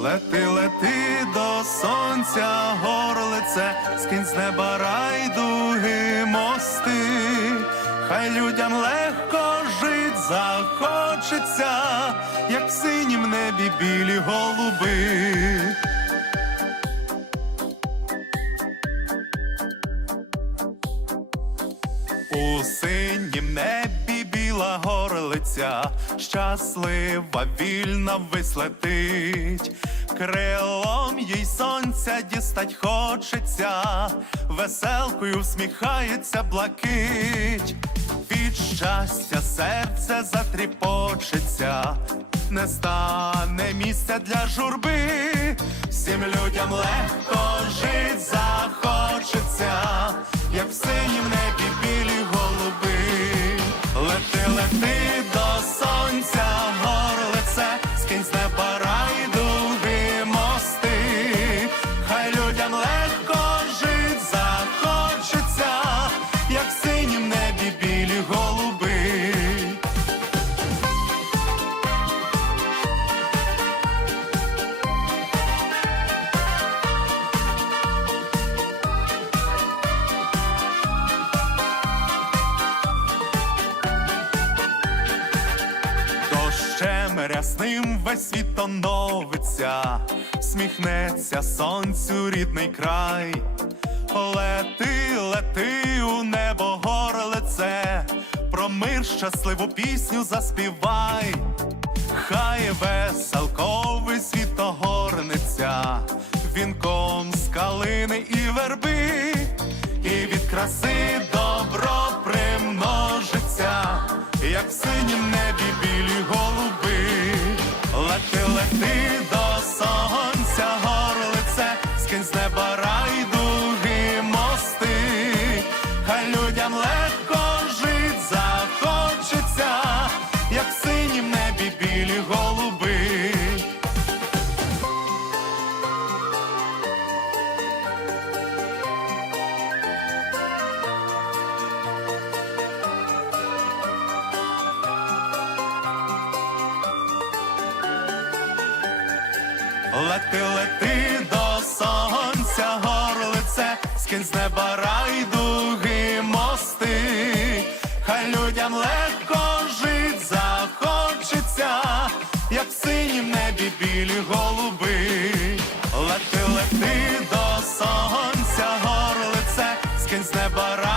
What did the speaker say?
Лети, лети до сонця, горлице, скинь з неба райдуги мости, хай людям легко жить захочеться, як в синім небі білі голуби. У синім небі біла горлиця, щаслива, вільна вислетить, крилом їй сонця дістать хочеться, веселкою всміхається блакить, від щастя серце затріпочеться, не стане місця для журби, всім людям легко жить захочеться, як в синім небі Рясним весь світ оновиться, сміхнеться сонцю рідний край. Лети, лети у небо горлице, про мир щасливу пісню заспівай, хай веселковий світ огорниться, вінком з калини і верби, і від краси добро примножиться, як в синім небі білі лети, до сонця, горлице, скинь з неба Лети, лети до сонця, горлице, скинь з неба райдуги мости, хай людям легко жить захочеться, як в синім небі білі голуби. Лети, лети до сонця, горлице, скинь з неба райдуги